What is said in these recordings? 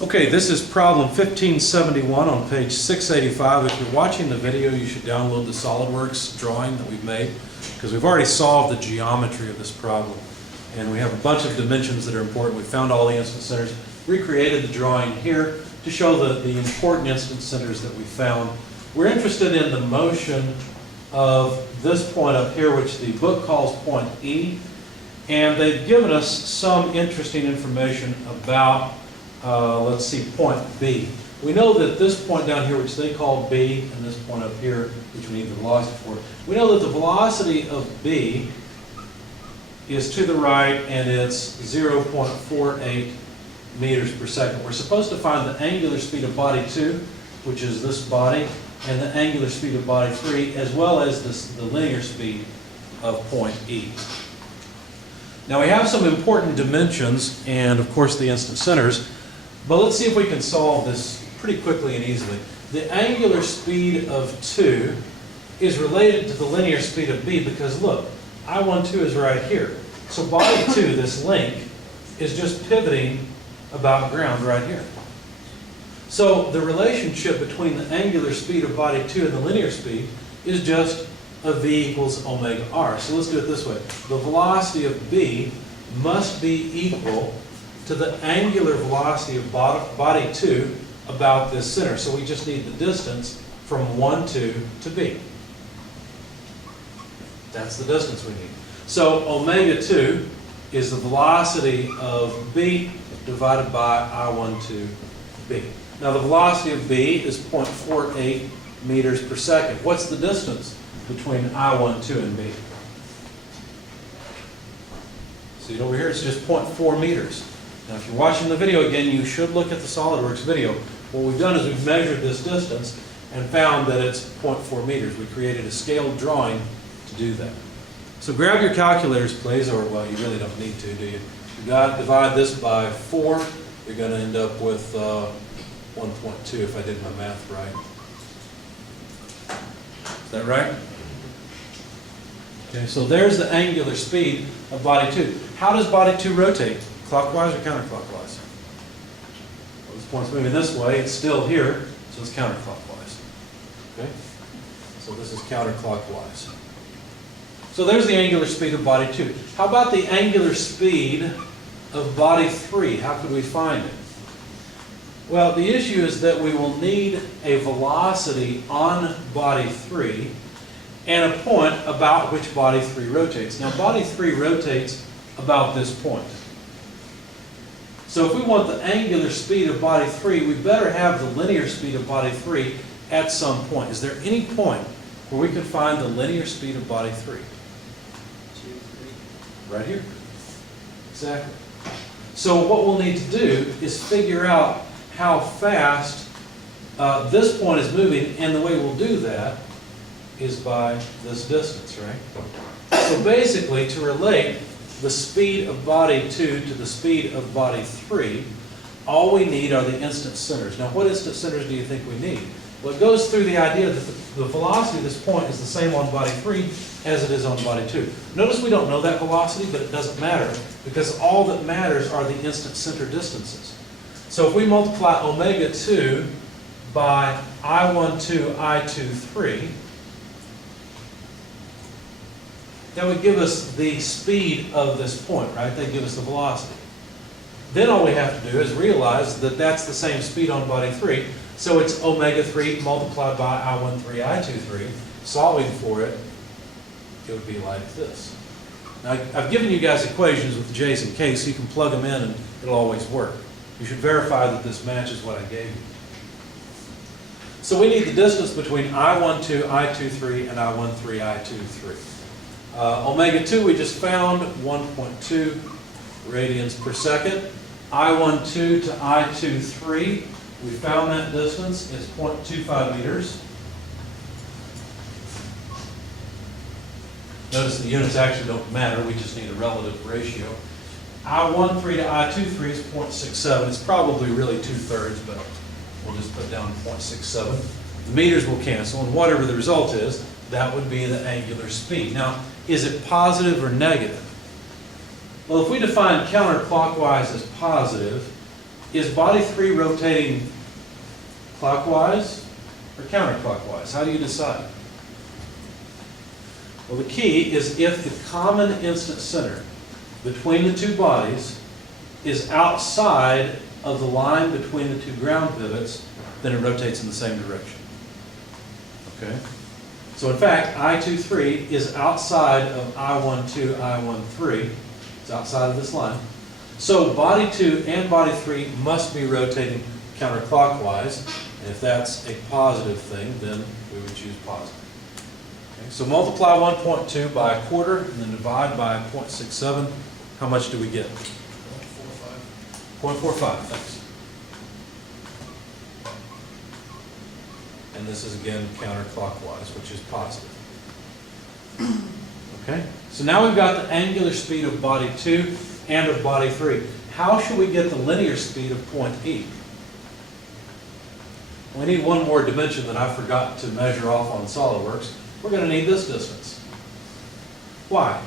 Okay, this is problem 1571 on page 685. If you're watching the video, you should download the SOLIDWORKS drawing that we've made, because we've already solved the geometry of this problem. And we have a bunch of dimensions that are important. We found all the instance centers, recreated the drawing here to show the important instance centers that we found. We're interested in the motion of this point up here, which the book calls point E. And they've given us some interesting information about let's see, point B. We know that this point down here, which they call B, and this point up here, which we need the velocity for, we know that the velocity of B is to the right, and it's 0.48 meters per second. We're supposed to find the angular speed of body 2, which is this body, and the angular speed of body 3, as well as the linear speed of point E. Now we have some important dimensions, and of course the instance centers. But let's see if we can solve this pretty quickly and easily. The angular speed of 2 is related to the linear speed of B because look, I12 is right here. So body 2, this link, is just pivoting about ground right here. So the relationship between the angular speed of body 2 and the linear speed is just a V equals omega r. So let's do it this way. The velocity of B must be equal to the angular velocity of body 2 about this center. So we just need the distance from 1, 2 to B. That's the distance we need. So omega 2 is the velocity of B divided by I12 B. Now the velocity of B is 0.48 meters per second. What's the distance between I12 and B? See it over here? It's just 0.4 meters. Now, if you're watching the video again, you should look at the SOLIDWORKS video. What we've done is we've measured this distance and found that it's 0.4 meters. We created a scaled drawing to do that. So grab your calculators, please, or, well, you really don't need to, do you? You divide this by 4, you're going to end up with 1.2 if I did my math right. Is that right? Okay, so there's the angular speed of body 2. How does body 2 rotate? Clockwise or counterclockwise? Well, this point's moving this way. It's still here, so it's counterclockwise. Okay? So this is counterclockwise. So there's the angular speed of body 2. How about the angular speed of body 3? How could we find it? Well, the issue is that we will need a velocity on body 3 and a point about which body 3 rotates. Now, body 3 rotates about this point. So if we want the angular speed of body 3, we better have the linear speed of body 3 at some point. Is there any point where we can find the linear speed of body 3? 2, 3. Right here. Exactly. So what we'll need to do is figure out how fast this point is moving, and the way we'll do that is by this distance, right? So basically, to relate the speed of body 2 to the speed of body 3, all we need are the instance centers. Now, what instance centers do you think we need? Well, it goes through the idea that the velocity of this point is the same on body 3 as it is on body 2. Notice we don't know that velocity, but it doesn't matter, because all that matters are the instance center distances. So if we multiply omega 2 by I12, I23, that would give us the speed of this point, right? They give us the velocity. Then all we have to do is realize that that's the same speed on body 3. So it's omega 3 multiplied by I13, I23. Solving for it, it would be like this. Now, I've given you guys equations with the J's and K's, so you can plug them in and it'll always work. You should verify that this matches what I gave you. So we need the distance between I12, I23, and I13, I23. Omega 2 we just found, 1.2 radians per second. I12 to I23, we found that distance, it's 0.25 meters. Notice the units actually don't matter, we just need a relative ratio. I13 to I23 is 0.67. It's probably really 2/3, but we'll just put down 0.67. The meters will cancel, and whatever the result is, that would be the angular speed. Now, is it positive or negative? Well, if we define counterclockwise as positive, is body 3 rotating clockwise or counterclockwise? How do you decide? Well, the key is if the common instant center between the two bodies is outside of the line between the two ground pivots, then it rotates in the same direction. Okay? So in fact, I23 is outside of I12, I13. It's outside of this line. So body 2 and body 3 must be rotating counterclockwise. And if that's a positive thing, then we would choose positive. Okay? So multiply 1.2 by a quarter and then divide by 0.67. How much do we get? 0.45, thanks. And this is again counterclockwise, which is positive. Okay, so now we've got the angular speed of body 2 and of body 3. How should we get the linear speed of point E? We need one more dimension that I forgot to measure off on SolidWorks. We're going to need this distance. Why?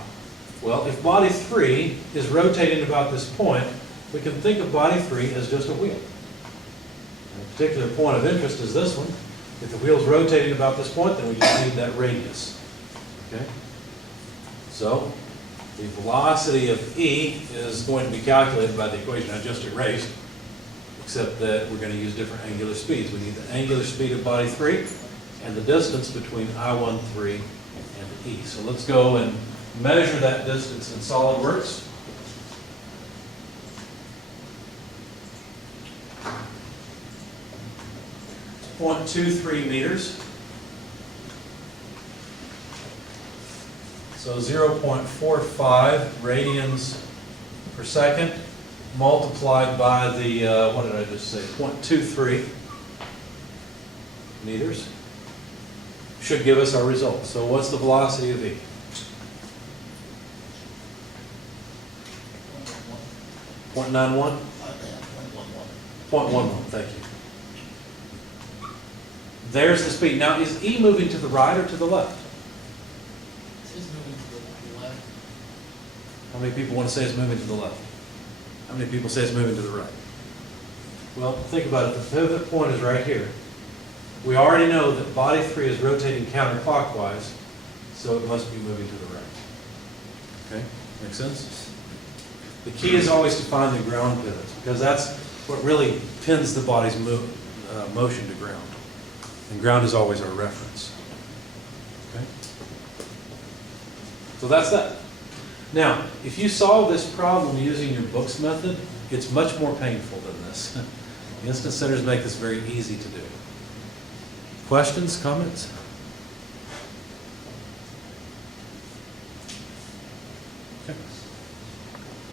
Well, if body 3 is rotating about this point, we can think of body 3 as just a wheel. And a particular point of interest is this one. If the wheel's rotating about this point, then we just need that radius. Okay? So, the velocity of E is going to be calculated by the equation I just erased, except that we're going to use different angular speeds. We need the angular speed of body 3 and the distance between I13 and E. So let's go and measure that distance in SolidWorks. It's 0.23 meters. So 0.45 radians per second multiplied by the, what did I just say, 0.23 meters should give us our result. So what's the velocity of E? 0.91? 0.11, thank you. There's the speed. Now, is E moving to the right or to the left? It's moving to the left. How many people want to say it's moving to the left? How many people say it's moving to the right? Well, think about it. The pivot point is right here. We already know that body 3 is rotating counterclockwise, so it must be moving to the right. Okay? Make sense? The key is always to find the ground pivots, because that's what really pins the body's motion to ground. And ground is always our reference. Okay? So that's that. Now, if you solve this problem using your books method, it's much more painful than this. The instant centers make this very easy to do. Questions, comments? Okay.